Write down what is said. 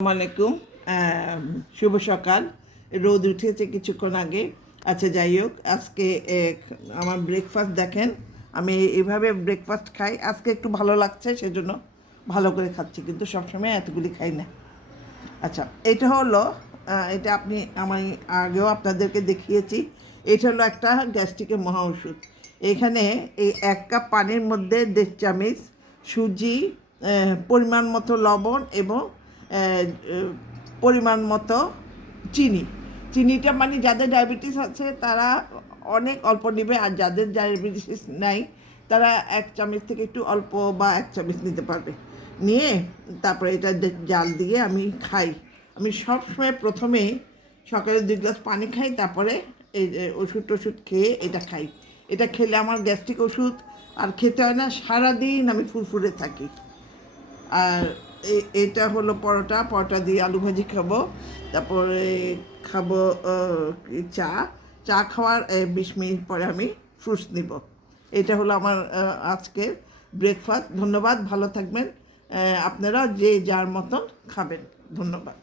আসসালামু আলাইকুম। শুভ সকাল। রোদ উঠেছে কিছুক্ষণ আগে। আচ্ছা, যাই হোক, আজকে আমার ব্রেকফাস্ট দেখেন। আমি এভাবে ব্রেকফাস্ট খাই। আজকে একটু ভালো লাগছে, সেজন্য ভালো করে খাচ্ছি, কিন্তু সবসময় এতগুলি খাই না। আচ্ছা, এটা হলো এটা আমি আগেও আপনাদেরকে দেখিয়েছি। এটা হলো একটা গ্যাস্ট্রিকের মহা ওষুধ। এখানে এই 1 কাপ পানির মধ্যে 1.5 চামচ সুজি, পরিমাণ মতো লবণ এবং পরিমাণ মতো চিনি। চিনিটা মানে যাদের ডায়াবেটিস আছে তারা অনেক অল্প নেবে, আর যাদের ডায়াবেটিস নাই তারা 1 চামচ থেকে একটু অল্প বা 1 চামচ নিতে পারবে। নিয়ে তারপরে এটা জাল দিয়ে আমি খাই। আমি সবসময় প্রথমে সকালে 2 গ্লাস পানি খাই, তারপরে এই ওষুধ খেয়ে এটা খাই। এটা খেলে আমার গ্যাস্ট্রিক ওষুধ আর খেতে হয় না, সারাদিন আমি ফুরফুরে থাকি। আর এটা হলো পরোটা দিয়ে আলু ভাজি খাবো। তারপরে খাবো চা। চা খাওয়ার 20 মিনিট পরে আমি ফ্রুটস নিব। এটা হলো আমার আজকের ব্রেকফাস্ট। ধন্যবাদ, ভালো থাকবেন। আপনারা যে যার মতন খাবেন। ধন্যবাদ।